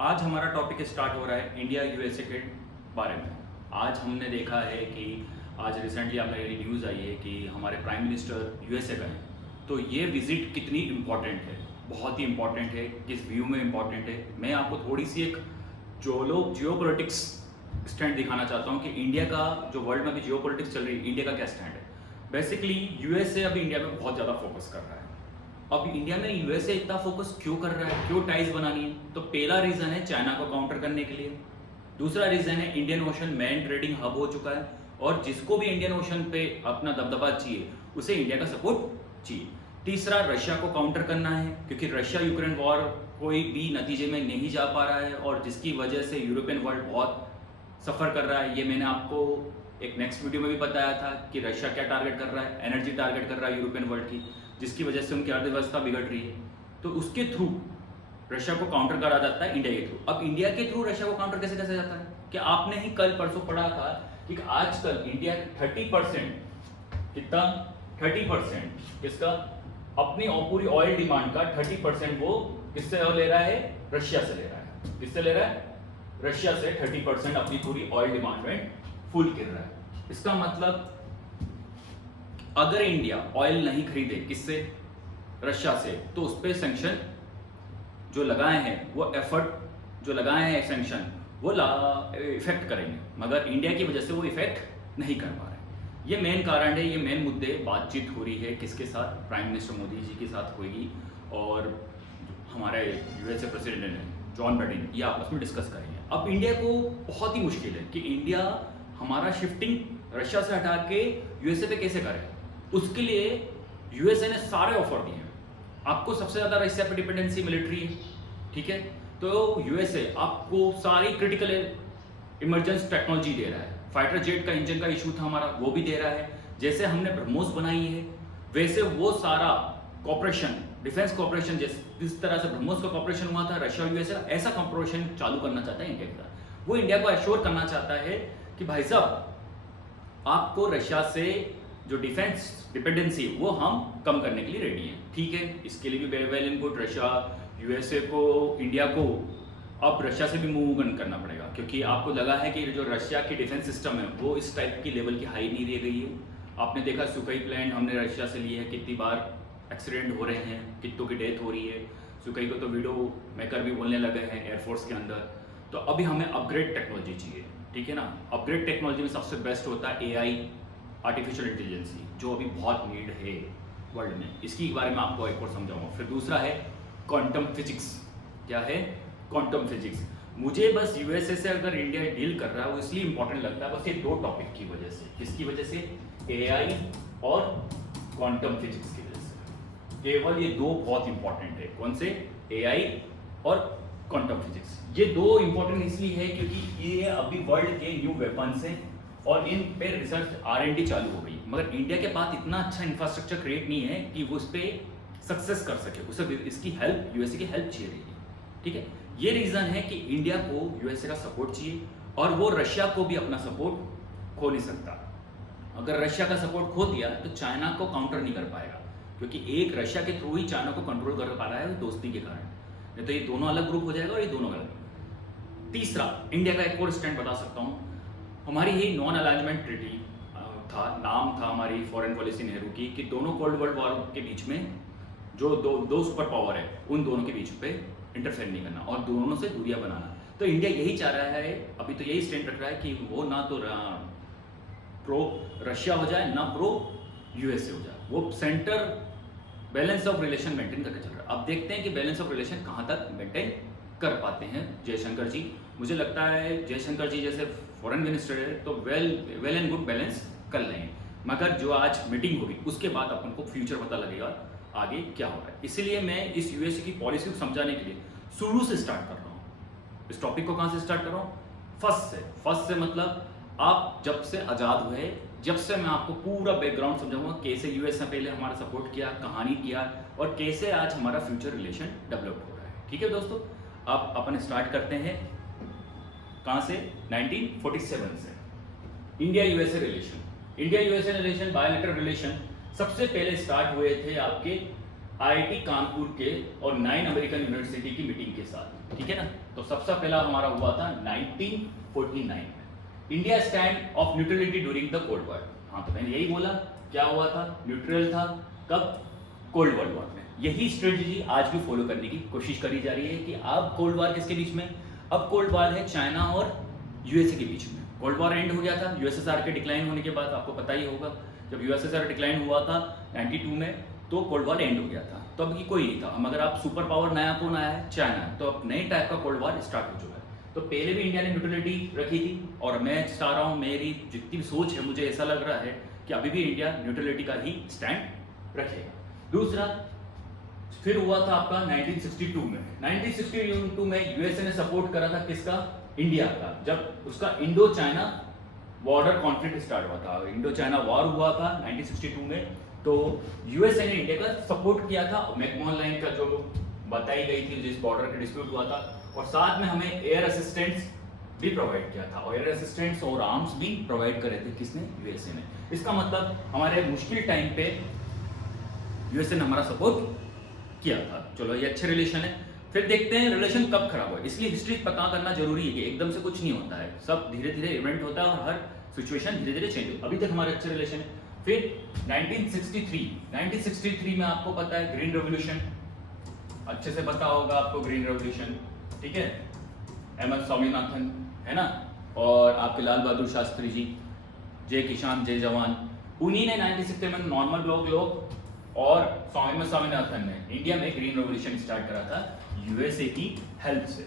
आज हमारा topic start हो रहा है इंडिया यूएसए के बारे में। आज हमने देखा है कि आज रिसेंटली हमें न्यूज़ आई है कि हमारे प्राइम मिनिस्टर यूएसए गए हैं। तो ये विजिट कितनी इम्पॉर्टेंट है, बहुत ही इम्पॉर्टेंट है, किस व्यू में इम्पॉर्टेंट है, मैं आपको थोड़ी सी एक जियो पॉलिटिक्स स्टैंड दिखाना चाहता हूँ कि इंडिया का जो वर्ल्ड में अभी जियो पॉलिटिक्स चल रही है, इंडिया का क्या स्टैंड है। बेसिकली यूएसए अभी इंडिया में बहुत ज़्यादा फोकस कर रहा है। अब इंडिया में यूएसए इतना फोकस क्यों कर रहा है, क्यों टाइज बनानी है? तो पहला रीजन है चाइना को काउंटर करने के लिए। दूसरा रीजन है Indian ocean main trading hub हो चुका है और जिसको भी इंडियन ओशन पे अपना दबदबा चाहिए उसे इंडिया का सपोर्ट चाहिए। तीसरा रशिया को काउंटर करना है क्योंकि रशिया यूक्रेन वॉर कोई भी नतीजे में नहीं जा पा रहा है और जिसकी वजह से यूरोपियन वर्ल्ड बहुत सफ़र कर रहा है। ये मैंने आपको एक नेक्स्ट वीडियो में भी बताया था कि रशिया क्या टारगेट कर रहा है, एनर्जी टारगेट कर रहा है यूरोपियन वर्ल्ड की, जिसकी वजह से उनकी अर्थव्यवस्था बिगड़ रही है। तो उसके थ्रू रशिया को काउंटर करा जाता है इंडिया के थ्रू। अब इंडिया के थ्रू रशिया को काउंटर कैसे कैसे जाता है? कि आपने ही कल परसों पढ़ा था कि आजकल इंडिया 30% कितना 30% किसका अपनी पूरी ऑयल डिमांड का 30% वो किससे ले रहा है? रशिया से ले रहा है। किससे ले रहा है? रशिया से 30% अपनी पूरी ऑयल डिमांड में फुल कर रहा है। इसका मतलब अगर इंडिया ऑयल नहीं खरीदे किससे? रशिया से, तो उस पर सैंक्शन जो लगाए हैं वो एफर्ट जो लगाए हैं सैंक्शन वो इफेक्ट करेंगे, मगर इंडिया की वजह से वो इफेक्ट नहीं कर पा रहे। ये मेन कारण है, ये मेन मुद्दे बातचीत हो रही है किसके साथ? प्राइम मिनिस्टर मोदी जी के साथ होगी और हमारे यूएसए प्रेसिडेंट हैं जॉन बाइडेन, ये आपस में डिस्कस करेंगे। अब इंडिया को बहुत ही मुश्किल है कि इंडिया हमारा शिफ्टिंग रशिया से हटा के यूएसए पे कैसे करे। उसके लिए यूएसए ने सारे ऑफर दिए हैं। आपको सबसे ज्यादा रशिया पे डिपेंडेंसी मिलिट्री है, ठीक है, तो यूएसए आपको सारी क्रिटिकल इमरजेंसी टेक्नोलॉजी दे रहा है। फाइटर जेट का इंजन का इशू था हमारा, वो भी दे रहा है। जैसे हमने ब्रह्मोस बनाई है वैसे वो सारा कॉपरेशन, डिफेंस कॉपरेशन जिस तरह से ब्रह्मोस का कॉपरेशन हुआ था रशिया और यूएसए, ऐसा कॉपरेशन चालू करना चाहता है इंडिया के साथ। वो इंडिया को एश्योर करना चाहता है कि भाई साहब आपको रशिया से जो डिफेंस डिपेंडेंसी वो हम कम करने के लिए रेडी हैं, ठीक है। इसके लिए भी well and good, Russia USA को इंडिया को अब रशिया से भी मूव करना पड़ेगा क्योंकि आपको लगा है कि जो रशिया की डिफेंस सिस्टम है वो इस टाइप की लेवल की हाई नहीं रह गई है। आपने देखा सुखोई प्लान हमने रशिया से लिए है, कितनी बार एक्सीडेंट हो रहे हैं, कितनों की डेथ हो रही है। सुखोई को तो वीडियो मेकर भी बोलने लगे हैं एयरफोर्स के अंदर। तो अभी हमें अपग्रेड टेक्नोलॉजी चाहिए, ठीक है ना। अपग्रेड टेक्नोलॉजी में सबसे बेस्ट होता है एआई, आर्टिफिशियल इंटेलिजेंसी, जो अभी बहुत नीड है वर्ल्ड में। इसके बारे में आपको एक और समझाऊंगा। फिर दूसरा है क्वांटम फिजिक्स। क्या है? Quantum physics. मुझे बस यूएसए से अगर इंडिया डील कर रहा है वो इसलिए इंपॉर्टेंट लगता है बस ये दो टॉपिक की वजह से। किसकी वजह से? एआई और क्वांटम फिजिक्स की वजह से। केवल ये दो बहुत इंपॉर्टेंट है। कौन से? एआई और क्वांटम फिजिक्स। ये दो इंपॉर्टेंट इसलिए है क्योंकि ये अभी वर्ल्ड के न्यू वेपन्स हैं और इन पे रिसर्च R&D चालू हो गई, मगर इंडिया के पास इतना अच्छा इंफ्रास्ट्रक्चर क्रिएट नहीं है कि वो उस पर सक्सेस कर सके। उसे इसकी हेल्प, यूएसए की हेल्प चाहिए रहेगी, ठीक है। ये रीजन है कि इंडिया को यूएसए का सपोर्ट चाहिए और वो रशिया को भी अपना सपोर्ट खो नहीं सकता। अगर रशिया का सपोर्ट खो दिया तो चाइना को काउंटर नहीं कर पाएगा क्योंकि एक रशिया के थ्रू ही चाइना को कंट्रोल कर पा रहा है दोस्ती के कारण, नहीं तो ये दोनों अलग ग्रुप हो जाएगा और ये दोनों अलग। तीसरा, इंडिया का एक और स्टैंड बता सकता हूँ। हमारी ही नॉन अलाइनमेंट ट्रीटी था, नाम था हमारी फॉरेन पॉलिसी नेहरू की, कि दोनों कोल्ड वर्ल्ड वॉर के बीच में जो दो सुपर पावर है उन दोनों के बीच पे इंटरफेयर नहीं करना और दोनों से दूरियां बनाना। तो इंडिया यही चाह रहा है, अभी तो यही स्टैंड रख रहा है कि वो ना तो प्रो रशिया हो जाए ना प्रो यूएसए हो जाए, वो centre balance of relation maintain करके चल रहा है। अब देखते हैं कि बैलेंस ऑफ रिलेशन कहाँ तक मेंटेन कर पाते हैं जयशंकर जी। मुझे लगता है जयशंकर जी जैसे फॉरेन मिनिस्टर है तो वेल एंड गुड बैलेंस कर लेंगे, मगर जो आज मीटिंग होगी उसके बाद अपन को फ्यूचर पता लगेगा आगे क्या हो रहा है। इसीलिए मैं इस यूएसए की पॉलिसी को समझाने के लिए शुरू से स्टार्ट कर रहा हूँ। इस टॉपिक को कहाँ से स्टार्ट कर रहा हूँ? फर्स्ट से मतलब आप जब से आज़ाद हुए, जब से मैं आपको पूरा बैकग्राउंड समझाऊंगा कैसे यूएस ने पहले हमारा सपोर्ट किया, कहानी किया और कैसे आज हमारा फ्यूचर रिलेशन डेवलप हो रहा है, ठीक है दोस्तों। अब अपन स्टार्ट करते हैं कहाँ से? 1947 से। India USA relation, India USA relation, bilateral relation सबसे पहले स्टार्ट हुए थे आपके आईआईटी कानपुर के और 9 अमेरिकन यूनिवर्सिटी की मीटिंग के साथ, ठीक है ना। तो सबसे पहला हमारा हुआ था 1949 में, India stand of neutrality during the cold war. हाँ, तो मैंने यही बोला, क्या हुआ था, न्यूट्रल था, कब, कोल्ड वॉर में। यही स्ट्रेटजी आज भी फॉलो करने की कोशिश करी जा रही है कि अब कोल्ड वॉर किसके बीच में, अब कोल्ड वॉर है चाइना और यूएसए के बीच में। कोल्ड वॉर एंड हो गया था यूएसएसआर के डिक्लाइन होने के बाद, आपको पता ही होगा जब यूएसएसआर डिक्लाइन हुआ था 92 में, तो कोल्ड वॉर एंड हो गया था। तो अब ये कोई नहीं था, हम अगर आप सुपर पावर नया कौन आया है, चाइना, तो अब नए टाइप का कोल्ड वॉर स्टार्ट हो चुका है। तो पहले भी इंडिया ने न्यूट्रलिटी रखी थी, और मैं चाह रहा हूँ, मेरी जितनी भी सोच है, मुझे ऐसा लग रहा है कि अभी भी इंडिया न्यूट्रलिटी का ही स्टैंड रखेगा। दूसरा फिर हुआ था आपका 1962 में। 1962 में यूएसए ने सपोर्ट करा था किसका, इंडिया का, जब उसका Indo China border conflict start हुआ था, इंडो चाइना वॉर हुआ था 1962 में। तो यूएसए ने इंडिया का सपोर्ट किया था, मैकमोहन लाइन का जो बताई गई थी, जिस बॉर्डर का डिस्प्यूट हुआ था, और साथ में हमें एयर असिस्टेंस भी प्रोवाइड किया था, और एयर असिस्टेंस और आर्म्स भी प्रोवाइड करे थे किसने, यूएसए ने। इसका मतलब हमारे मुश्किल टाइम पे यूएसए ने हमारा सपोर्ट किया था। चलो, ये अच्छे रिलेशन है। फिर देखते हैं रिलेशन कब खराब हुआ, इसलिए हिस्ट्री पता करना जरूरी है कि एकदम से कुछ नहीं होता है, सब धीरे धीरे इवेंट होता है और हर सिचुएशन धीरे धीरे चेंज होता है। अभी तक हमारे अच्छे रिलेशन है। फिर 1963 में आपको पता है ग्रीन रेवोल्यूशन, अच्छे से पता होगा आपको ग्रीन रेवोल्यूशन, ठीक है, एम.एस. स्वामीनाथन है ना, और आपके लाल बहादुर शास्त्री जी, जय किसान जय जवान, उन्हीं ने 1960 में नॉर्मन लोग और स्वामीनाथन ने इंडिया में ग्रीन रेवोल्यूशन स्टार्ट करा था यूएसए की हेल्प से,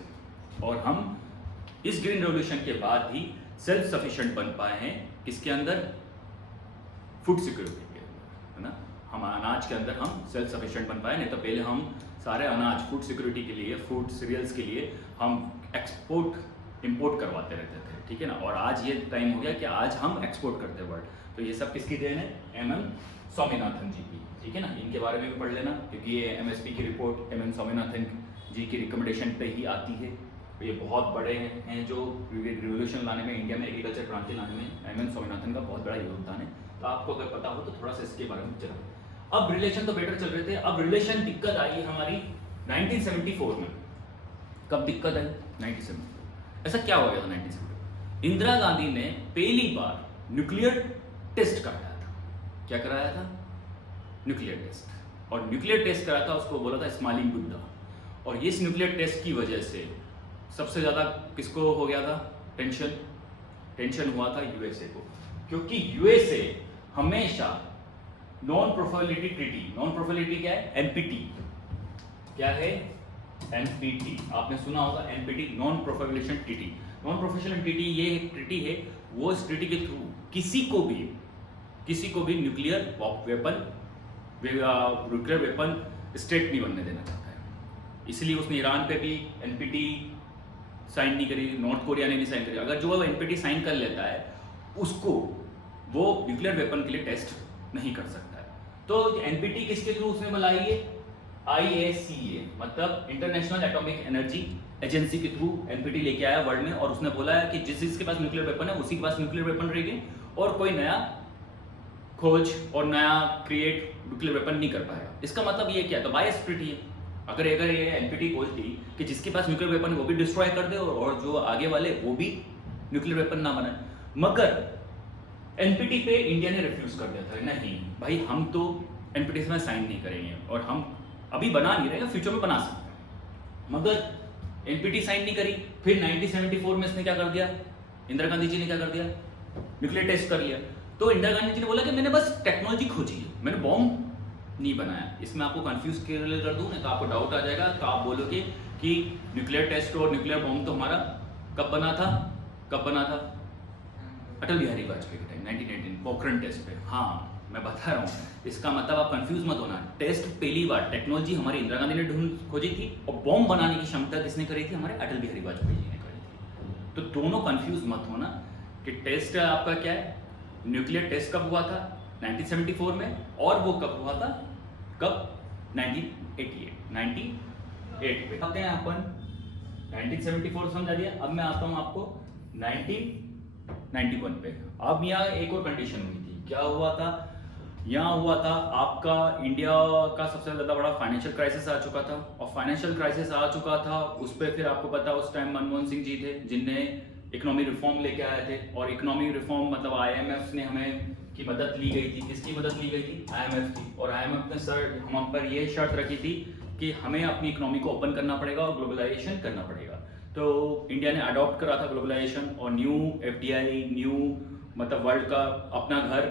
और हम इस ग्रीन रेवोल्यूशन के बाद ही सेल्फ सफिशिएंट बन पाए हैं किसके अंदर, फूड सिक्योरिटी के अंदर, है ना। हम अनाज के अंदर हम सेल्फ सफिशिएंट बन पाए, नहीं तो पहले हम सारे अनाज फूड सिक्योरिटी के लिए, फूड सीरियल्स के लिए हम एक्सपोर्ट इंपोर्ट करवाते रहते थे, ठीक है ना। और आज ये टाइम हो गया कि आज हम एक्सपोर्ट करते हैं वर्ल्ड। तो ये सब किसकी देन है, एम.एम. स्वामीनाथन जी की, ठीक है ना। इनके बारे में भी पढ़ लेना, क्योंकि ये एमएसपी की रिपोर्ट एम.एम. स्वामीनाथन जी की रिकमेंडेशन पे ही आती है। तो ये बहुत बड़े हैं जो रिवोल्यूशन लाने में, इंडिया में एग्रीकल्चर क्रांति लाने में एम.एम. स्वामीनाथन का बहुत बड़ा योगदान है। तो आपको अगर पता हो तो थोड़ा सा इसके बारे में चला। अब रिलेशन तो बेटर चल रहे थे, अब रिलेशन दिक्कत आई हमारी 1974 में। कब दिक्कत आई, 1974। ऐसा क्या हो गया था 1974? इंदिरा गांधी ने पहली बार न्यूक्लियर टेस्ट कराया था। क्या कराया था, न्यूक्लियर टेस्ट। और न्यूक्लियर टेस्ट कराया था, उसको बोला था स्माइलिंग बुद्धा। और इस न्यूक्लियर टेस्ट की वजह से सबसे ज़्यादा किसको हो गया था टेंशन हुआ था यूएसए को, क्योंकि यूएसए हमेशा non proliferation treaty, non proliferation क्या है, एनपीटी, क्या है, एनपीटी, आपने सुना होगा NPT, non proliferation treaty. Non proliferation treaty ये एक ट्रीटी है, वो इस ट्रीटी के थ्रू किसी को भी न्यूक्लियर वेपन स्टेट नहीं बनने देना चाहता है। इसलिए उसने ईरान पे भी एनपीटी साइन नहीं करी, नॉर्थ कोरिया ने भी साइन करी। अगर जो एनपीटी साइन कर लेता है, उसको वो न्यूक्लियर वेपन के लिए टेस्ट नहीं कर सकता है। तो एनपीटी किसके थ्रू उसने बनाई है, IAEA, मतलब इंटरनेशनल एटॉमिक एनर्जी एजेंसी के थ्रू एनपीटी लेके आया वर्ल्ड में, और उसने बोला है कि जिसके पास न्यूक्लियर वेपन है उसी के पास न्यूक्लियर वेपन रहेगी, और कोई नया खोज और नया क्रिएट न्यूक्लियर वेपन नहीं कर पाएगा। इसका मतलब ये क्या, तो बायस ट्रीटी है। अगर ये एनपीटी बोलती कि जिसके पास न्यूक्लियर वेपन है वो भी डिस्ट्रॉय कर दे, और जो आगे वाले वो भी न्यूक्लियर वेपन ना बनाए, मगर एनपीटी पे इंडिया ने रिफ्यूज कर दिया था, नहीं भाई हम तो एनपीटी में साइन नहीं करेंगे, और हम अभी बना नहीं रहे, फ्यूचर में बना सकते हैं। मगर एनपीटी साइन नहीं करी। फिर 1974 में इसने क्या कर दिया, इंदिरा गांधी जी ने क्या कर दिया, न्यूक्लियर टेस्ट कर लिया। तो इंदिरा गांधी जी ने बोला कि मैंने बस टेक्नोलॉजी खोजी है, मैंने बॉम्ब नहीं बनाया। इसमें आपको कंफ्यूज कर दूं, नहीं तो आपको डाउट आ जाएगा, तो आप बोलोगे कि न्यूक्लियर टेस्ट और न्यूक्लियर बॉम्ब तो हमारा कब बना था, अटल बिहारी वाजपेयी के टाइम 1918 पोखरण टेस्ट पे। हाँ, मैं बता रहा हूँ, इसका मतलब आप कंफ्यूज मत होना। टेस्ट पहली बार टेक्नोलॉजी हमारी इंदिरा गांधी ने खोजी थी, और बॉम्ब बनाने की क्षमता किसने करी थी, हमारे अटल बिहारी वाजपेयी जी ने करी थी। तो दोनों कंफ्यूज मत होना कि टेस्ट आपका क्या है, न्यूक्लियर टेस्ट कब हुआ था 1974 में, और वो कब हुआ था, कब 1988 पे। आते हैं अपन 1974 समझा दिया। अब मैं आता हूं आपको 1991 पे। अब यहाँ एक और कंडीशन हुई थी, क्या हुआ था, यहाँ हुआ था आपका इंडिया का सबसे ज़्यादा बड़ा फाइनेंशियल क्राइसिस आ चुका था, और फाइनेंशियल क्राइसिस आ चुका था उस पर फिर आपको पता उस टाइम मनमोहन सिंह जी थे जिनने इकोनॉमिक रिफॉर्म लेके आए थे, और इकोनॉमिक रिफॉर्म मतलब आईएमएफ ने हमें की मदद ली गई थी। किसकी मदद ली गई थी? आईएमएफ की। और आईएमएफ ने हम पर ये शर्त रखी थी कि हमें अपनी इकोनॉमी को ओपन करना पड़ेगा और ग्लोबलाइजेशन करना पड़ेगा। तो इंडिया ने अडॉप्ट करा था ग्लोबलाइजेशन, और न्यू एफडीआई, न्यू मतलब वर्ल्ड का अपना घर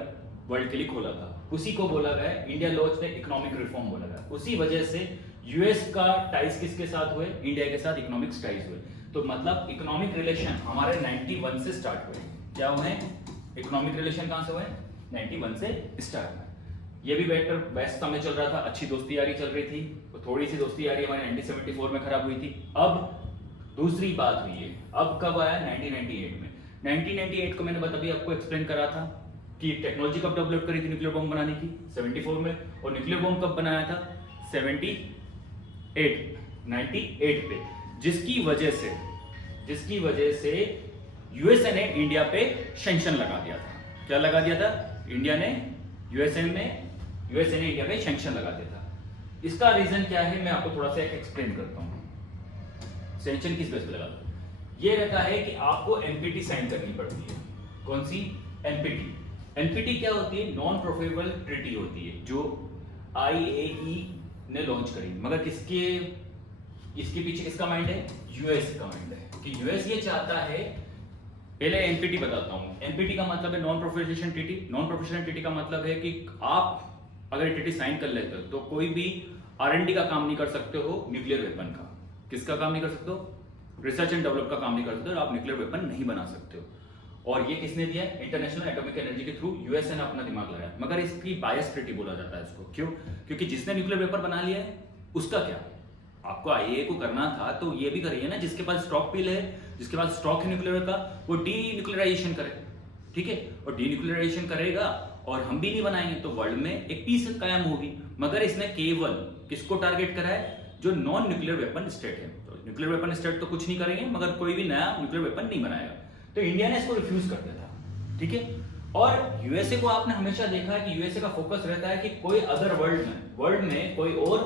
वर्ल्ड के लिए खोला था। उसी को बोला गया इंडिया लॉन्च ने इकोनॉमिक रिफॉर्म बोला गया। उसी वजह से यूएस का टाइज किसके साथ हुए? इंडिया के साथ इकोनॉमिक टाइज हुए। तो मतलब इकोनॉमिक रिलेशन हमारे 91 से स्टार्ट हुए। क्या हुए? इकोनॉमिक रिलेशन कहां से हुए? 91 से स्टार्ट हुए। ये भी बेस्ट समय चल रहा था, अच्छी दोस्ती यारी चल रही थी। तो थोड़ी सी दोस्ती यारी हमारी 1974 में खराब हुई थी। अब दूसरी बात हुई है, अब कब आया? 1998 में। 1998 को मैंने अभी आपको एक्सप्लेन करा था कि टेक्नोलॉजी कब डेवलप करी थी न्यूक्लियर बम बनाने की? 74 में। और न्यूक्लियर बम कब बनाया था? 98 पे, जिसकी वजह से यूएसए ने इंडिया पे सैंक्शन लगा दिया था। क्या लगा दिया था? इंडिया ने यूएसए ने इंडिया पे सैंक्शन लगा दिया था। इसका रीजन क्या है मैं आपको थोड़ा सा एक्सप्लेन करता हूं। सैंक्शन किस बेस पे लगा था? ये रहता है कि आपको एनपीटी साइन करनी पड़ती है। कौन सी? एनपीटी। एनपीटी क्या होती है? नॉन प्रोफेबल ट्रीटी होती है, जो आईएई ने लॉन्च करी। मगर इसके पीछे किसका माइंड है? यूएस का माइंड है कि यूएस ये चाहता है। पहले एनपीटी बताता हूं। एनपीटी का मतलब है non professional treaty. Non professional treaty का मतलब है कि आप अगर ट्रीटी साइन कर लेते हो तो कोई भी आरएनडी का काम नहीं कर सकते हो न्यूक्लियर वेपन का। किसका काम नहीं कर सकते हो? रिसर्च एंड डेवलप का काम नहीं कर सकते हो, आप न्यूक्लियर वेपन नहीं बना सकते हो। और ये किसने दिया? इंटरनेशनल एटॉमिक एनर्जी के थ्रू यूएसए ने अपना दिमाग लगाया। मगर इसकी बायस ट्रीटी बोला जाता है इसको। क्यों? क्योंकि जिसने न्यूक्लियर वेपन बना लिया है उसका क्या? आपको आईएए को करना था तो ये भी करिए ना, जिसके पास स्टॉक पिल है, जिसके पास स्टॉक है न्यूक्लियर का, वो डी न्यूक्लियराइजेशन करे। ठीक है? और डी न्यूक्लियराइजेशन करेगा और हम भी नहीं बनाएंगे तो वर्ल्ड में एक पीस कायम होगी। मगर इसने केवल किसको टारगेट करा है? जो नॉन न्यूक्लियर वेपन स्टेट है। तो न्यूक्लियर वेपन स्टेट तो कुछ नहीं करेंगे, मगर कोई भी नया न्यूक्लियर वेपन नहीं बनाएगा। तो इंडिया ने इसको रिफ्यूज कर दिया था। ठीक है? और यूएसए को आपने हमेशा देखा है कि यूएसए का फोकस रहता है कि कोई अदर वर्ल्ड में कोई और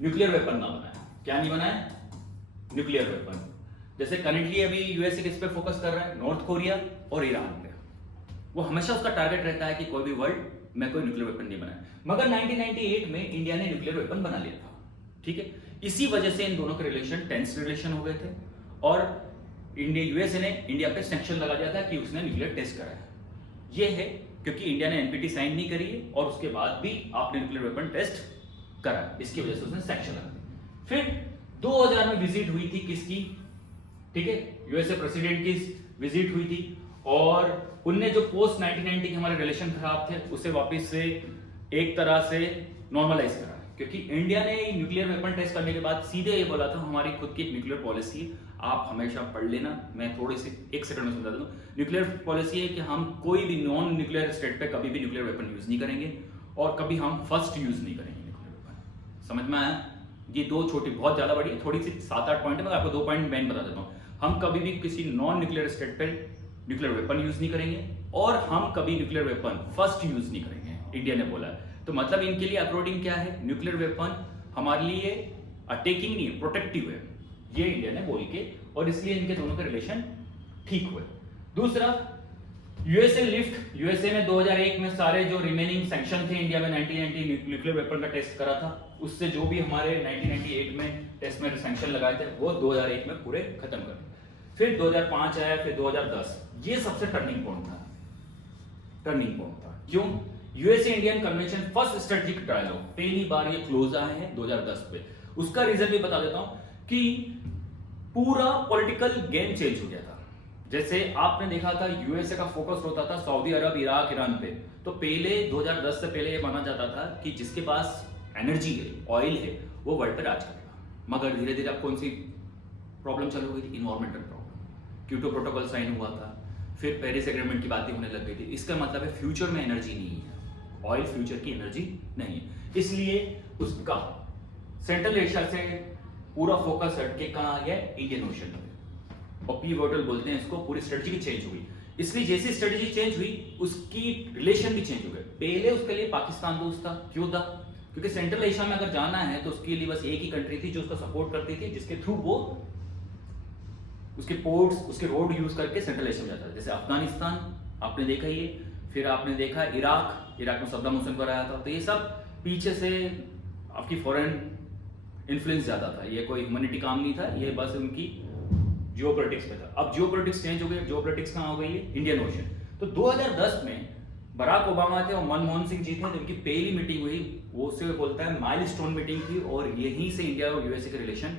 न्यूक्लियर वेपन ना बनाए। क्या नहीं बनाए? Nuclear weapon. जैसे करंटली अभी यूएसए किस पे फोकस कर रहा है? नॉर्थ कोरिया और ईरान पे। वो हमेशा उसका टारगेट रहता है कि कोई भी वर्ल्ड में कोई न्यूक्लियर वेपन नहीं बनाए। मगर 1998 में इंडिया ने न्यूक्लियर वेपन बना लिया था। ठीक है? इसी वजह से इन दोनों के रिलेशन टेंस रिलेशन हो गए थे, और यूएसए ने इंडिया पे सैंक्शन लगा दिया था कि उसने न्यूक्लियर टेस्ट करा है। ये है क्योंकि इंडिया ने एनपीटी साइन नहीं करी है और उसके बाद भी आपने न्यूक्लियर वेपन टेस्ट करा, इसकी वजह से उसने सैंक्शन लगा दिया। फिर 2000 में विजिट हुई थी किसकी? ठीक है? यूएसए प्रेसिडेंट की विजिट हुई थी, और उनने जो पोस्ट 1990 के हमारे रिलेशन खराब थे उसे वापस से एक तरह से नॉर्मलाइज करा। क्योंकि इंडिया ने न्यूक्लियर वेपन टेस्ट करने के बाद सीधे ये बोला था हमारी खुद की एक न्यूक्लियर पॉलिसी है, आप हमेशा पढ़ लेना, मैं थोड़ी सी एक सेकंड में समझा दूं। न्यूक्लियर पॉलिसी है कि हम कोई भी नॉन न्यूक्लियर स्टेट पे कभी भी न्यूक्लियर वेपन यूज नहीं करेंगे, और कभी हम फर्स्ट यूज नहीं करेंगे न्यूक्लियर वेपन। समझ में आया? ये दो छोटी, बहुत ज्यादा बड़ी, थोड़ी सी 7-8 पॉइंट है, मैं आपको 2 पॉइंट मेन बता देता हूँ। हम कभी भी किसी नॉन न्यूक्लियर स्टेट पे न्यूक्लियर वेपन यूज नहीं करेंगे, और हम कभी न्यूक्लियर वेपन फर्स्ट यूज नहीं करेंगे, इंडिया ने बोला। तो मतलब इनके लिए अकॉर्डिंग क्या है? न्यूक्लियर वेपन हमारे लिए अटैकिंग नहीं है, प्रोटेक्टिव है, ये इंडिया ने बोल के, और इसलिए इनके दोनों के रिलेशन ठीक हुए। दूसरा, यूएसए ने 2001 में सारे जो रिमेनिंग सैंक्शन थे इंडिया में 1990 न्यूक्लियर वेपन का टेस्ट करा था, उससे जो भी हमारे 1998 में टेस्ट में सैंक्शन लगाए थे वो 2001 में पूरे खत्म कर दिए। फिर 2005 आया, फिर 2010, ये सबसे टर्निंग पॉइंट था। क्यों? USA Indian convention first strategic dialogue, पहली बार ये क्लोज आए हैं 2010 पे। उसका रीजन भी बता देता हूं कि पूरा पॉलिटिकल गेम चेंज हो गया था। जैसे आपने देखा था यूएसए का फोकस होता था सऊदी अरब, इराक, ईरान पे, तो पहले 2010 से पहले ये माना जाता था कि जिसके पास एनर्जी है, ऑयल है, वो वर्ल्ड पर राज करेगा। मगर धीरे धीरे अब कौन सी प्रॉब्लम चालू हुई थी? Environmental problem. Kyoto protocol sign हुआ था, फिर पेरिस एग्रीमेंट की बातें होने लग गई थी। इसका मतलब है फ्यूचर में एनर्जी नहीं है, ऑयल फ्यूचर की एनर्जी नहीं है, इसलिए उसका सेंट्रल एशिया से पूरा फोकस हटके कहां आ गया? इंडियन ओशन में। और पिवोटल बोलते हैं इसको, पूरी स्ट्रेटजी चेंज हुई। इसलिए जैसी स्ट्रेटजी चेंज हुई उसकी रिलेशन भी चेंज हो गए। पहले उसके लिए पाकिस्तान दोस्त था। क्यों था? क्योंकि सेंट्रल एशिया में अगर जाना है तो उसके लिए बस एक ही कंट्री थी जो उसका सपोर्ट करती थी, जिसके थ्रू वो उसके पोर्ट्स, उसके रोड यूज करके सेंट्रल एशिया में जाता था। जैसे अफगानिस्तान आपने देखा ही है, फिर आपने देखा इराक में सद्दाम हुसैन को आया था। तो ये सब पीछे से आपकी फॉरेन इन्फ्लुएंस ज्यादा था, ये कोई ह्यूमैनिटी काम नहीं था, ये बस उनकी जियोपॉलिटिक्स पे था। अब जियोपॉलिटिक्स चेंज हो गई, जियोपॉलिटिक्स कहाँ हो गई है? Indian ocean. तो 2010 में बराक ओबामा थे और मनमोहन सिंह जी थे, तो उनकी पहली मीटिंग हुई, वो उससे बोलता है माइलस्टोन मीटिंग थी, और यहीं से इंडिया और यूएसए के रिलेशन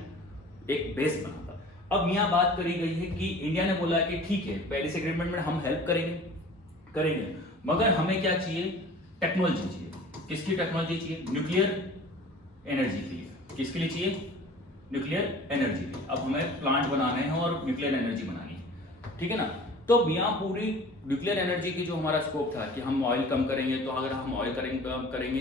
एक बेस बना था। अब यहाँ बात करी गई है कि इंडिया ने बोला कि ठीक है, पेरिस एग्रीमेंट में हम हेल्प करेंगे, मगर हमें क्या चाहिए? टेक्नोलॉजी चाहिए। किसकी टेक्नोलॉजी चाहिए? न्यूक्लियर एनर्जी चाहिए। किसके लिए चाहिए? Nuclear energy. अब हमें प्लांट बनाने हैं और न्यूक्लियर एनर्जी बनानी है, ठीक है ना। तो यहाँ पूरी न्यूक्लियर एनर्जी की जो हमारा स्कोप था कि हम ऑयल कम करेंगे, तो अगर हम ऑयल करेंगे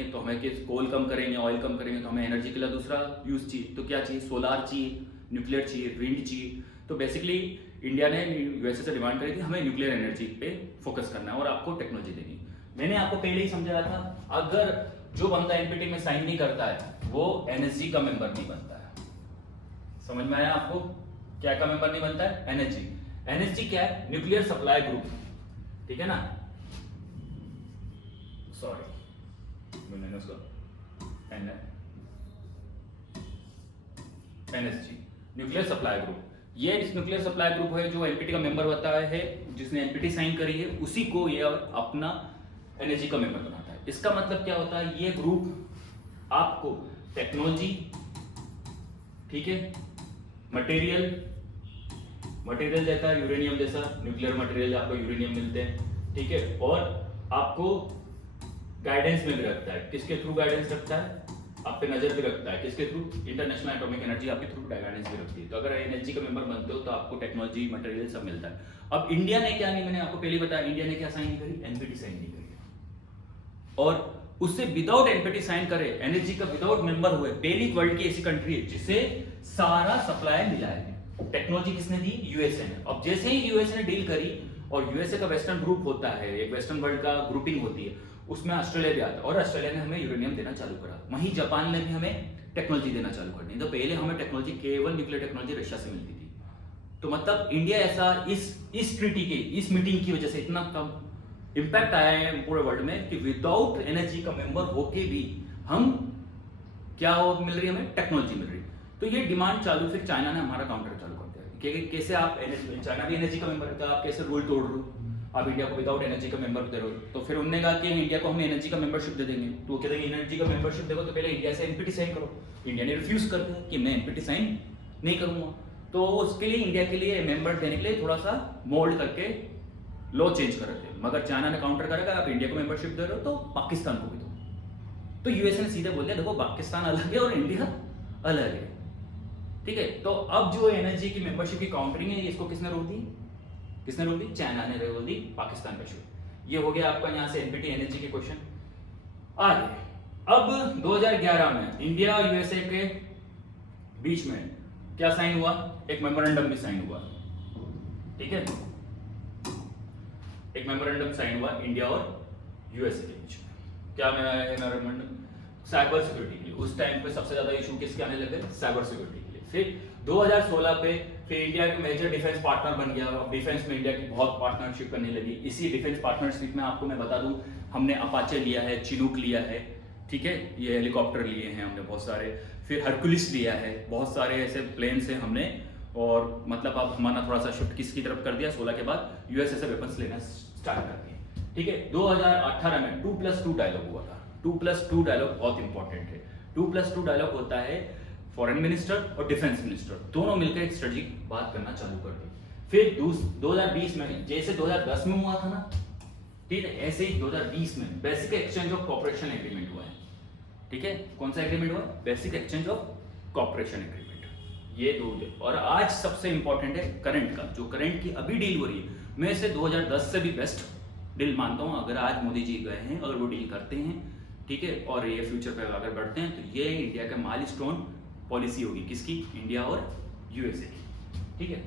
तो हमें कोल कम करेंगे, ऑयल कम करेंगे तो हमें एनर्जी के लिए दूसरा यूज चाहिए। तो क्या चाहिए? सोलार चाहिए, न्यूक्लियर चाहिए, विंड चाहिए। तो बेसिकली इंडिया ने यूएसए से डिमांड करी थी हमें न्यूक्लियर एनर्जी पे फोकस करना है और आपको टेक्नोलॉजी देनी। मैंने आपको पहले ही समझाया था, अगर जो बंदा एनपीटी में साइन नहीं करता है वो एनएसजी का मेंबर नहीं बनता है। समझ में आया आपको? क्या का मेंबर नहीं बनता है? एनएसजी। एनएसजी क्या है? न्यूक्लियर सप्लाई ग्रुप, ठीक है ना। सॉरी मैंने उसको एनएसजी, न्यूक्लियर सप्लाई ग्रुप। ये न्यूक्लियर सप्लाई ग्रुप है जो एनपीटी का मेंबर होता है, जिसने एनपीटी साइन करी है उसी को ये अपना एनएसजी का मेंबर बनाता है। इसका मतलब क्या होता है? ये ग्रुप आपको टेक्नोलॉजी, ठीक है, मटेरियल देता है, यूरेनियम जैसा न्यूक्लियर मटेरियल आपको यूरेनियम मिलते हैं, ठीक है, और आपको गाइडेंस में भी रखता है। किसके थ्रू गाइडेंस रखता है? आप पे नजर भी रखता है। किसके थ्रू? इंटरनेशनल एटॉमिक एनर्जी आपके थ्रू गाइडेंस भी रखती है। तो अगर एनर्जी का मेंबर बनते हो तो आपको टेक्नोलॉजी, मटेरियल सब मिलता है। अब इंडिया ने क्या नहीं, मैंने आपको पहले बताया, इंडिया ने क्या साइन नहीं करी? एनपीटी साइन नहीं करी। और उससे विदाउट एनपीटी साइन करे, एनर्जी का विदाउट मेंबर हुए, पहली वर्ल्ड की ऐसी कंट्री है जिसे सारा सप्लाई मिला है। टेक्नोलॉजी किसने दी? यूएसए ने। अब जैसे ही यूएसए ने डील करी, और यूएसए का वेस्टर्न ग्रुप होता है, एक वेस्टर्न वर्ल्ड का ग्रुपिंग होती है, उसमें ऑस्ट्रेलिया भी आता है, और ऑस्ट्रेलिया ने हमें यूरेनियम देना चालू करा। वहीं जापान ने भी हमें टेक्नोलॉजी देना चालू कर दी। तो पहले हमें टेक्नोलॉजी केवल न्यूक्लियर टेक्नोलॉजी रशिया से मिलती थी। तो मतलब इंडिया ऐसा इस ट्रीटी के, इस मीटिंग की वजह से इतना कम इंपैक्ट आया है पूरे वर्ल्ड में कि विदाउट एनर्जी का मेंबर होके भी हम क्या मिल रही है? हमें टेक्नोलॉजी मिल रही। तो ये डिमांड चालू, फिर चाइना ने हमारा काउंटर चालू कर दिया कि कैसे आप एनर्जी, चाइना भी एनर्जी का मेंबर है, तो आप कैसे रूल तोड़ रहे हो? आप इंडिया को विदाउट एनर्जी का मेंबर दे रहे हो। तो फिर उन्होंने कहा कि इंडिया को हम एनर्जी का मेंबरशिप दे देंगे। तो वो कहते हैं एनर्जी का मेंबरशिप देखो तो पहले इंडिया से एनपीटी साइन करो। इंडिया ने रिफ्यूज कर दिया कि मैं एनपीटी साइन नहीं करूंगा। तो उसके लिए इंडिया के लिए मेंबर देने के लिए थोड़ा सा मोल्ड करके लॉ चेंज कर रहे थे, मगर चाइना ने काउंटर करेगा, आप इंडिया को मेंबरशिप दे रहे हो तो पाकिस्तान को भी दो। तो यूएसए ने सीधे बोल दिया देखो पाकिस्तान अलग है और इंडिया अलग है, ठीक है। तो अब जो एनर्जी की मेंबरशिप की काउंटरिंग है, इसको किसने रोक दी? किसने रोक दी? चाइना ने रोक दी पाकिस्तान का इशू। ये हो गया आपका यहाँ से एनपीटी एनर्जी के क्वेश्चन। आगे अब 2011 में इंडिया और यूएसए के बीच में क्या साइन हुआ? एक मेमोरेंडम भी साइन हुआ, ठीक है। एक मेमोरेंडम साइन हुआ इंडिया और यूएसए के बीच में। क्या मेमोरेंडम? साइबर सिक्योरिटी के लिए। उस टाइम पे सबसे ज्यादा इशू किसके आने लगे? साइबर सिक्योरिटी के लिए। फिर 2016 पे फिर इंडिया का मेजर डिफेंस पार्टनर बन गया। डिफेंस में इंडिया की बहुत पार्टनरशिप करने लगी। इसी डिफेंस पार्टनरशिप में आपको मैं बता दूं, हमने अपाचे लिया है, चिनूक लिया है, ठीक है, ये हेलीकॉप्टर लिए हैं हमने बहुत सारे, फिर हरकुलिस लिया है, बहुत सारे ऐसे प्लेन से हमने, और मतलब अब हमारा थोड़ा सा शिफ्ट किसकी तरफ कर दिया? 16 के बाद यूएसए से वेपन्स लेना स्टार्ट कर दिए, ठीक है। 2018 में 2+2 डायलॉग हुआ था। 2+2 डायलॉग बहुत इंपॉर्टेंट है। 2+2 डायलॉग होता है फॉरेन मिनिस्टर और डिफेंस मिनिस्टर दोनों मिलकर एक स्ट्रेटेजिक बात करना चालू कर दी। फिर 2020 में, जैसे 2010 में हुआ था ना, ठीक है, ऐसे ही 2020 में basic exchange of corporation agreement हुआ है, ठीक है। कौन सा एग्रीमेंट हुआ? Basic exchange of corporation agreement. ये दो, और आज सबसे इंपॉर्टेंट है करंट का, जो करंट की अभी डील हो रही है, मैं इसे 2010 से भी बेस्ट डील मानता हूं। अगर आज मोदी जी गए हैं, अगर वो डील करते हैं, ठीक है, और ये फ्यूचर पे अगर बढ़ते हैं, तो ये इंडिया का माइलस्टोन पॉलिसी होगी। किसकी? इंडिया और यूएसए की, ठीक है।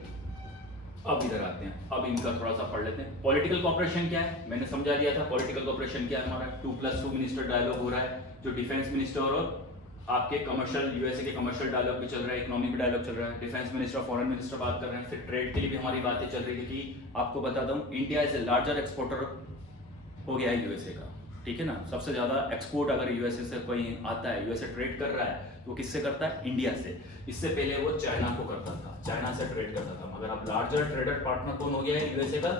अब इधर आते हैं, अब इनका थोड़ा सा पढ़ लेते हैं। पॉलिटिकल कॉपरेशन क्या है, मैंने समझा दिया था। पॉलिटिकल कॉपरेशन क्या है, हमारा 2+2 मिनिस्टर डायलॉग हो रहा है, जो डिफेंस मिनिस्टर और आपके कमर्शियल यूएसए के कमर्शियल डायलॉग भी चल रहा है, इकोनॉमिक भी डायलॉग चल रहा है, डिफेंस मिनिस्टर फॉरेन मिनिस्टर बात कर रहे हैं। फिर ट्रेड के लिए भी हमारी बातें चल रही है कि आपको बता दूं, India is a larger exporter हो गया है यूएसए का, ठीक है ना। सबसे ज्यादा एक्सपोर्ट अगर यूएसए से कोई आता है, यूएसए ट्रेड कर रहा है, तो वो किससे करता है, इंडिया से। इससे पहले वो चाइना को करता था, चाइना से ट्रेड करता था, मगर अब लार्जर ट्रेडर पार्टनर कौन हो गया है यूएसए का,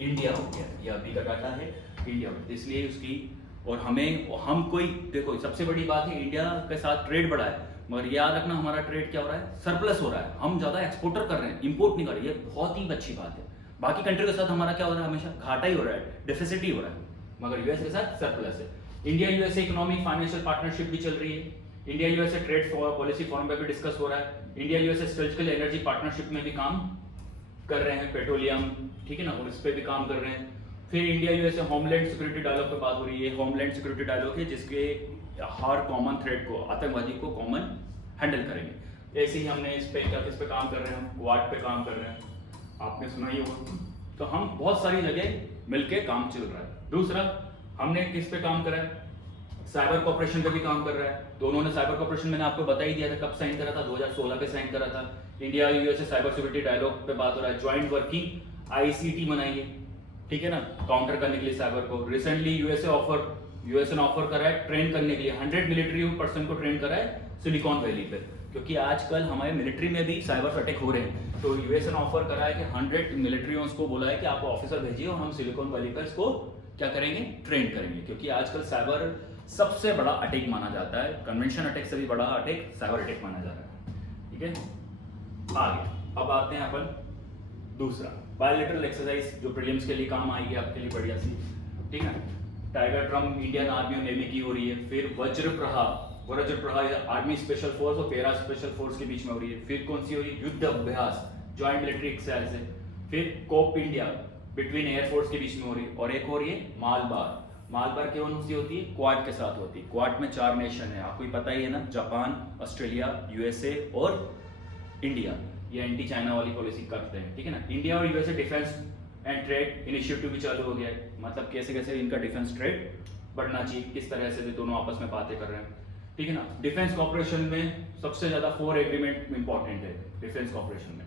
इंडिया हो गया। ये अभी का डाटा है, इंडिया, इसलिए उसकी और हम कोई देखो, सबसे बड़ी बात है इंडिया के साथ ट्रेड बढ़ा है, मगर याद रखना हमारा ट्रेड क्या हो रहा है, सरप्लस हो रहा है। हम ज्यादा एक्सपोर्टर कर रहे हैं, इंपोर्ट नहीं कर रहे। ये बहुत ही अच्छी बात है। बाकी कंट्री के साथ हमारा क्या हो रहा है, हमेशा घाटा ही हो रहा है, डेफिसिट ही हो रहा है, मगर यूएस के साथ सरप्लस है। India USA economic financial partnership भी चल रही है। India USA trade policy forum पे भी डिस्कस हो रहा है। India USA strategic energy partnership में भी काम कर रहे हैं, पेट्रोलियम, ठीक है ना, और इस पे भी काम कर रहे हैं। फिर India USA homeland security dialogue पे बात हो रही है। होमलैंड सिक्योरिटी डायलॉग है जिसके हर कॉमन थ्रेड को, आतंकवादी को कॉमन हैंडल करेंगे। ऐसे ही हमने इस पे काम कर रहे हैं, हम क्वाड पे काम कर रहे हैं, आपने सुना ही होगा। तो हम बहुत सारी जगह मिलके काम चल रहा है। दूसरा, हमने किस पे काम करा है, साइबर कॉर्पोरेशन पे भी काम कर रहा है। दोनों ने साइबर कॉर्पोरेशन मैंने आपको बता ही दिया था, कब साइन करा था, 2016 पे साइन करा था। India USA cyber security dialogue पे बात हो रहा है। ज्वाइंट वर्किंग आईसीटी बनाई है, ठीक है ना, काउंटर करने के लिए साइबर को। रिसेंटली यूएसए ने ऑफर करा है ट्रेन करने के लिए, 100 मिलिट्री पर्सन को ट्रेन करा है सिलिकॉन वैली पे, क्योंकि आजकल हमारे मिलिट्री में भी साइबर अटैक हो रहे हैं। तो यूएसए ने ऑफर करा है कि 100 मिलिट्रियों को बोला है कि आप ऑफिसर भेजिए और हम सिलिकॉन वैली पर इसको क्या करेंगे, ट्रेन करेंगे। क्योंकि आजकल साइबर सबसे बड़ा अटैक माना जाता है, कन्वेंशन अटैक से भी बड़ा अटैक साइबर अटैक माना जा रहा है, ठीक है। आगे अब आते हैं अपन दूसरा, बायलैटरल एक्सरसाइज, जो प्रीलिम्स के लिए काम आएगी आपके लिए बढ़िया सी, ठीक है। टाइगर ड्रम इंडियन आर्मी और नेवी की हो रही है। फिर वज्र प्रहार आर्मी स्पेशल फोर्स और पैरा स्पेशल फोर्स के बीच में हो रही है। फिर कौन सी हो रही है, युद्ध अभ्यास, ज्वाइंट मिलिट्री एक्सरसाइज है। फिर कोप इंडिया बिटवीन एयरफोर्स के बीच में हो रही है। और एक हो रही है मालबार कौन सी होती है, क्वाड के साथ होती है। क्वाड में 4 नेशन है, आपको पता ही है ना, जापान, ऑस्ट्रेलिया, यूएसए और इंडिया। ये एंटी चाइना वाली पॉलिसी करते हैं, ठीक है ना। इंडिया और USA defence and trade initiative भी चालू हो गया है, मतलब कैसे कैसे इनका डिफेंस ट्रेड बढ़ना चाहिए, किस तरह से दोनों आपस में बातें कर रहे हैं, ठीक है ना। डिफेंस कॉर्पोरेशन में सबसे ज्यादा 4 एग्रीमेंट इंपॉर्टेंट है डिफेंस कॉर्पोरेशन में।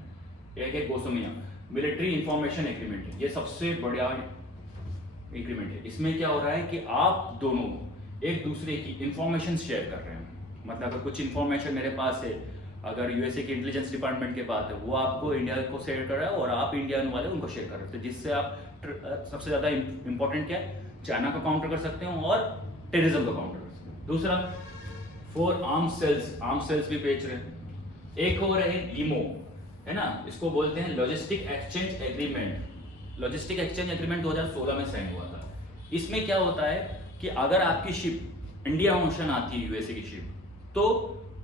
एक है गोसोमिया मिलिट्री इंफॉर्मेशन एग्रीमेंट, ये सबसे बड़ा एग्रीमेंट है। इसमें क्या हो रहा है कि आप दोनों एक दूसरे की इंफॉर्मेशन शेयर कर रहे हैं। मतलब अगर कुछ इंफॉर्मेशन मेरे पास है, अगर यूएसए के इंटेलिजेंस डिपार्टमेंट के पास है, वो आपको इंडिया को शेयर कर रहा है और आप इंडियन वाले उनको शेयर कर रहे हैं, जिससे आप सबसे ज्यादा इंपॉर्टेंट क्या है, चाइना को काउंटर कर सकते हैं और टेररिज्म को काउंटर कर सकते हैं। दूसरा, 4 आर्म सेल्स भी बेच रहे हैं। एक हो रहे हैं लीमो, है ना, इसको बोलते हैं logistic exchange agreement. Logistic exchange agreement 2016 में साइन हुआ था। इसमें क्या होता है कि अगर आपकी शिप इंडिया ओशन आती है, यूएसए की शिप, तो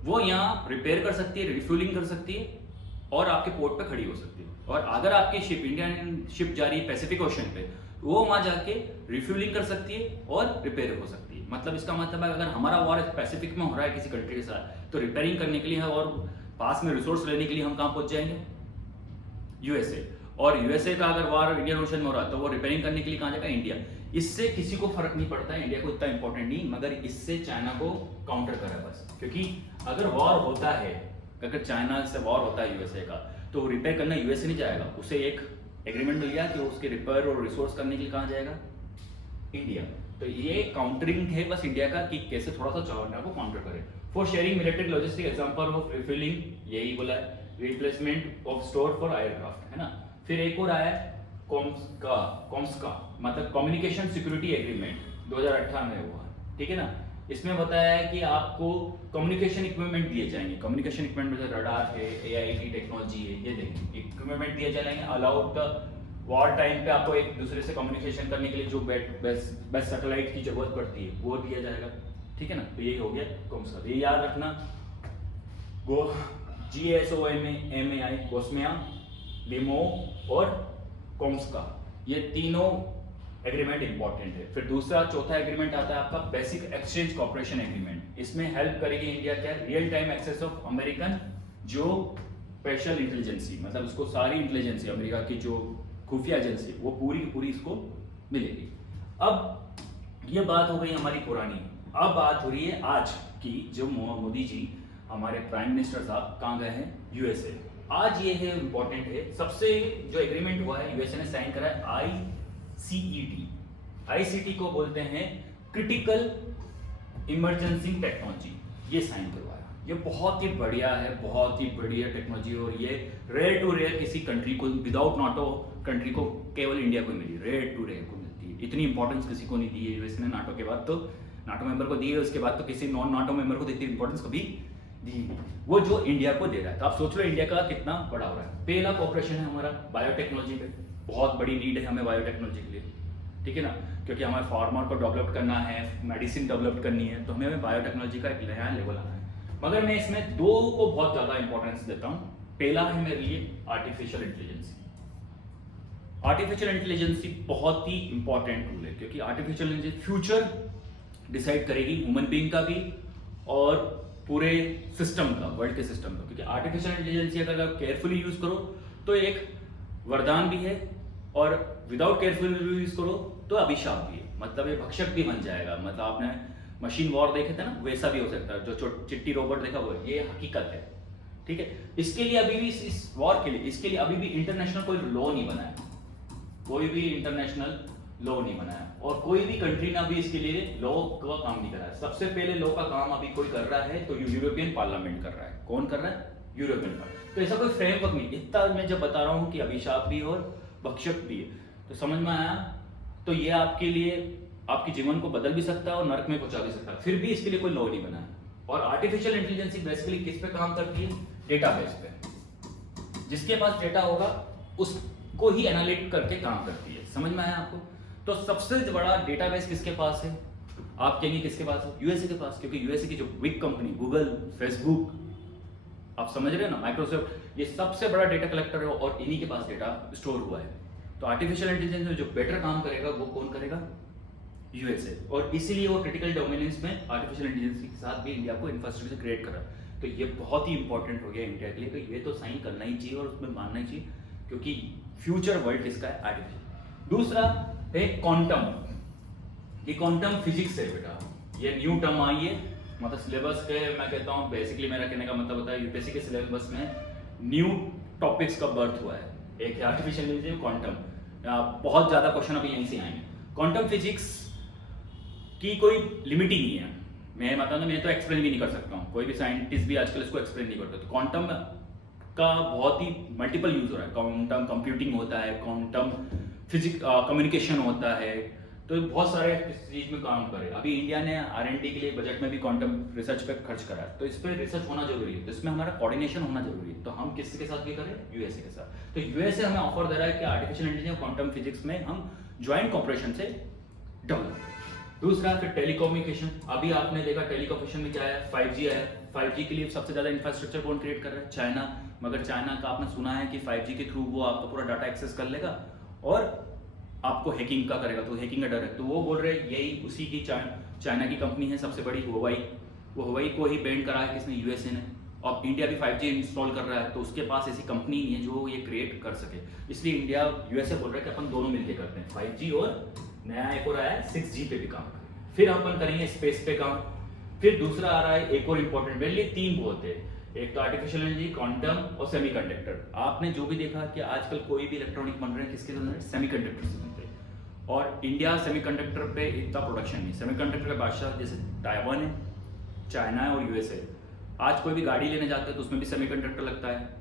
वो यहाँ रिपेयर कर सकती है, रिफ्यूलिंग कर सकती है और आपके पोर्ट पे खड़ी हो सकती है। और अगर आपकी शिप इंडियन शिप जा रही है पैसिफिक ओशन पे, वो वहां जाके रिफ्यूलिंग कर सकती है और रिपेयर हो सकती है। मतलब इसका मतलब है, अगर हमारा वॉर पैसिफिक में हो रहा है किसी कंट्री के साथ, तो रिपेयरिंग करने के लिए और पास में रिसोर्स लेने के लिए हम कहाँ पहुंच जाएंगे, यूएसए। और यूएसए का अगर वॉर इंडियन ओशन में हो रहा है, तो वो रिपेयरिंग करने के लिए कहाँ जाएगा, इंडिया। इससे किसी को फर्क नहीं पड़ता है, इंडिया को इतना इंपॉर्टेंट नहीं, मगर इससे चाइना को काउंटर करा बस। क्योंकि अगर वॉर होता है, अगर चाइना से वॉर होता है यूएसए का, तो रिपेयर करना यूएसए नहीं जाएगा, उसे एक एग्रीमेंट मिल गया कि उसके रिपेयर और रिसोर्स करने के लिए कहाँ जाएगा, इंडिया। तो ये काउंटरिंग है बस इंडिया का, कि कैसे थोड़ा सा चाइना को काउंटर करे। For sharing military logistic example of refilling, यही बोला है, replacement of store for aircraft, है ना। फिर एक और आया कॉम्सका, मतलब कम्युनिकेशन सिक्योरिटी एग्रीमेंट, 2018 में हुआ, ठीक है ना। इसमें बताया है कि आपको कम्युनिकेशन इक्विपमेंट दिए जाएंगे। कम्युनिकेशन इक्विपमेंट में रडार है, एआई की टेक्नोलॉजी है, ये देखिए इक्विपमेंट दिए जाएंगे। अलाउड द वॉर टाइम पे आपको एक दूसरे से कम्युनिकेशन करने के लिए जो बेस्ट सैटेलाइट की जरूरत पड़ती है, वो दिया जाएगा, ठीक है ना। तो यही हो गया कॉम्सका। ये याद रखना, GSOMAI, गोस्मिया, लिमो और कॉम्सका, ये तीनों एग्रीमेंट इंपॉर्टेंट है। फिर दूसरा चौथा एग्रीमेंट आता है आपका बेसिक एक्सचेंज कॉर्पोरेशन एग्रीमेंट। इसमें हेल्प करेगी इंडिया क्या, real time access of American जो स्पेशल इंटेलिजेंसी, मतलब उसको सारी इंटेलिजेंसी अमेरिका की जो खुफिया एजेंसी वो पूरी की पूरी इसको मिलेगी। अब ये बात हो गई हमारी पुरानी, अब बात हो रही है आज की, जो मोदी जी हमारे प्राइम मिनिस्टर साहब कहाँ गए हैं, यूएसए। आज ये है इंपॉर्टेंट है, सबसे जो एग्रीमेंट हुआ है यूएसए ने साइन करा है आईसीईटी। आईसीटी को बोलते हैं क्रिटिकल इमरजेंसी टेक्नोलॉजी, ये साइन करवाया। ये बहुत ही बढ़िया है, बहुत ही बढ़िया टेक्नोलॉजी, और ये रेयर टू रेयर किसी कंट्री को, विदाउट नाटो कंट्री को, केवल इंडिया को मिली, रेयर टू रेयर को मिलती है। इतनी इंपॉर्टेंस किसी को नहीं दी है यूएस ने नाटो के बाद, तो नाटो मेंबर को दी है, उसके बाद तो किसी नॉन नाटो मेंबर को इतनी इंपॉर्टेंस कभी दी, वो जो इंडिया को दे रहा है। तो आप सोच लो इंडिया का कितना बड़ा हो रहा है। पहला कॉपरेशन है हमारा बायोटेक्नोलॉजी पे, बहुत बड़ी नीड है हमें बायोटेक्नोलॉजी के लिए, ठीक है ना, क्योंकि हमें फार्मर को डेवलप करना है, मेडिसिन डेवलप करनी है, तो हमें बायोटेक्नोलॉजी का एक नया लेवल आना है। मगर मैं इसमें दो को बहुत ज्यादा इंपॉर्टेंस देता हूं। पहला है मेरे लिए आर्टिफिशियल इंटेलिजेंस। आर्टिफिशियल इंटेलिजेंस बहुत ही इंपॉर्टेंट टूल है, क्योंकि आर्टिफिशियल इंटेलिजेंस फ्यूचर डिसाइड करेगी ह्यूमन बीइंग का भी और पूरे सिस्टम का, वर्ल्ड के सिस्टम का। क्योंकि आर्टिफिशियल इंटेलिजेंस अगर आप केयरफुली यूज करो तो एक वरदान भी है, और विदाउट केयरफुल यूज करो तो अभिशाप भी है, मतलब ये भक्षक भी बन जाएगा। मतलब आपने मशीन वॉर देखे थे ना, वैसा भी हो सकता है। जो चिट्टी रोबोट देखा वो, ये हकीकत है, ठीक है। इसके लिए अभी भी इस वॉर के लिए, इसके लिए अभी भी इंटरनेशनल कोई लॉ नहीं बनाया, कोई भी इंटरनेशनल लॉ नहीं बनाया, और कोई भी कंट्री ने भी इसके लिए लॉ का काम नहीं करा है। सबसे पहले लॉ का काम अभी कोई कर रहा है तो यूरोपियन पार्लियामेंट कर रहा है। कौन कर रहा है? European parliament. तो ऐसा कोई फ्रेमवर्क नहीं। इतना मैं जब बता रहा हूँ कि अभिशाप भी और भक्षक भी है, तो समझ में आया। तो ये आपके लिए, आपके जीवन को बदल भी सकता है और नरक में पहुंचा भी सकता है, फिर भी इसके लिए कोई लॉ नहीं बना है। और आर्टिफिशियल इंटेलिजेंस बेसिकली किस पे काम करती है? डेटाबेस पे। जिसके पास डेटा होगा उसको ही एनालिट करके काम करती है। समझ में आया आपको? तो सबसे बड़ा डेटाबेस किसके पास है? आप कहेंगे किसके पास है? यूएसए के पास, क्योंकि यूएसए की जो बिग कंपनी गूगल, फेसबुक, आप समझ रहे हो ना, माइक्रोसॉफ्ट, ये सबसे बड़ा डेटा कलेक्टर है और इन्हीं के पास डेटा स्टोर हुआ है। तो आर्टिफिशियल इंटेलिजेंस में जो बेटर काम करेगा वो कौन करेगा? यूएसए। और इसीलिए वो क्रिटिकल डोमेन्स में आर्टिफिशियल इंटेलिजेंस के साथ भी इंडिया को इंफ्रास्ट्रक्चर क्रिएट कर रहा है। तो ये बहुत ही इंपॉर्टेंट हो गया इंडिया के लिए, तो ये तो साइन करना ही चाहिए और उसमें मानना ही चाहिए, क्योंकि फ्यूचर वर्ल्ड किसका है? आर्टिफिशियल। दूसरा है क्वांटम। ये क्वांटम फिजिक्स है बेटा, ये न्यू टर्म आई है, मतलब सिलेबस के, मैं कहता हूँ बेसिकली मेरा कहने का मतलब होता है यूपीएससी के सिलेबस में न्यू टॉपिक्स का बर्थ हुआ है। एक है आर्टिफिशियल इंटेलिजेंस, क्वांटम, बहुत ज्यादा क्वेश्चन अभी यहीं से आएंगे। क्वांटम फिजिक्स की कोई लिमिट ही नहीं है, मैं बताऊँ, मैं तो एक्सप्लेन भी नहीं कर सकता हूँ, कोई भी साइंटिस्ट भी आजकल इसको एक्सप्लेन नहीं करता। तो क्वांटम का बहुत ही मल्टीपल यूज हो रहा है। क्वांटम कंप्यूटिंग होता है, क्वांटम फिजिक्स कम्युनिकेशन होता है, तो बहुत सारे इस चीज में काम करे। अभी इंडिया ने R&D के लिए बजट में भी क्वांटम रिसर्च पे खर्च करा है, तो इस पे रिसर्च होना जरूरी है, तो इसमें हमारा कोऑर्डिनेशन होना जरूरी है। तो हम किसके साथ भी करें? यूएसए के साथ। तो यूएसए हमें ऑफर दे रहा है कि आर्टिफिशियल इंटेलिजेंस क्वांटम फिजिक्स में हम ज्वाइंट कॉपरेशन से डेवलप। दूसरा फिर टेलीकम्युनिकेशन। अभी आपने देखा टेलीकम्युनिकेशन में क्या है? 5G है। 5G के लिए सबसे ज्यादा इंफ्रास्ट्रक्चर कौन क्रिएट कर रहा है? चाइना। मगर चाइना का आपने सुना है कि 5G के थ्रू वो आपका पूरा डाटा एक्सेस कर लेगा और आपको हैकिंग का करेगा, तो हैकिंग का डर है। तो वो बोल रहे हैं यही उसी की चाइना की कंपनी है सबसे बड़ी, हुआई। वो हुआई को ही बैंड करा है किसने? यूएसए ने। और इंडिया भी 5G इंस्टॉल कर रहा है, तो उसके पास ऐसी कंपनी नहीं है जो ये क्रिएट कर सके। इसलिए इंडिया, यूएसए बोल रहा है कि अपन दोनों मिलकर करते हैं, 5G और नया एक और आया है 6G पे भी काम करें। फिर अपन करेंगे स्पेस पे काम। फिर दूसरा आ रहा है एक और इंपॉर्टेंट, मेरे लिए तीन बहुत है, एक तो आर्टिफिशियल इंटेलिजेंस, क्वांटम और सेमीकंडक्टर। आपने जो भी देखा कि आजकल कोई भी इलेक्ट्रॉनिक बन रहे हैं किसके बन रहे हैं? सेमीकंडक्टर से बन रहे हैं। और इंडिया सेमीकंडक्टर पे इतना प्रोडक्शन नहीं। सेमीकंडक्टर का बादशाह जैसे ताइवान है, चाइना है और यूएसए। आज कोई भी गाड़ी लेने जाते हैं तो उसमें भी सेमीकंडक्टर लगता है।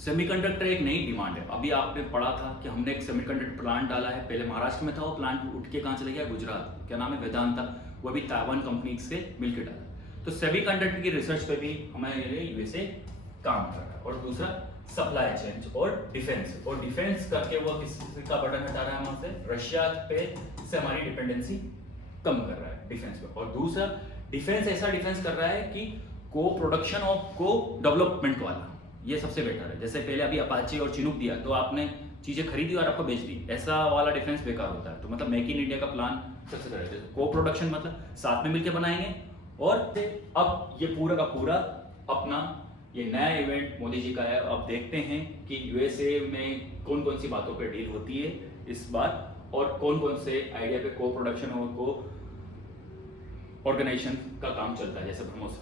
सेमीकंडक्टर एक नई डिमांड है। अभी आपने पढ़ा था कि हमने एक सेमीकंडक्टर प्लांट डाला है, पहले महाराष्ट्र में था, वो प्लांट उठ के कहाँ चले गया? गुजरात। क्या नाम है? वेदांता। वो भी ताइवान कंपनी से मिलकर डाला। तो सेमीकंडक्टर की रिसर्च पे भी हमारे यूएसए काम कर रहा है। और दूसरा सप्लाई चेन और डिफेंस। और डिफेंस करके वो किसका बटन हटा रहा है हमसे? रशिया पे से हमारी डिपेंडेंसी कम कर रहा है डिफेंस पे। और दूसरा डिफेंस ऐसा डिफेंस कर रहा है कि को प्रोडक्शन और को डेवलपमेंट वाला, ये सबसे बेटर है। जैसे पहले अभी अपाचे और चिनूक दिया तो आपने चीजें खरीदी और आपको बेच दी, ऐसा वाला डिफेंस बेकार होता है। तो मतलब मेक इन इंडिया का प्लान सबसे बेटर है। को प्रोडक्शन मतलब साथ में मिलकर बनाएंगे, और अब ये पूरा का पूरा अपना ये नया इवेंट मोदी जी का है। अब देखते हैं कि यूएसए में कौन कौन सी बातों पे डील होती है इस बार, और कौन कौन से आइडिया पे को प्रोडक्शन और को ऑर्गेनाइजेशन का काम चलता है, जैसे ब्रह्मोस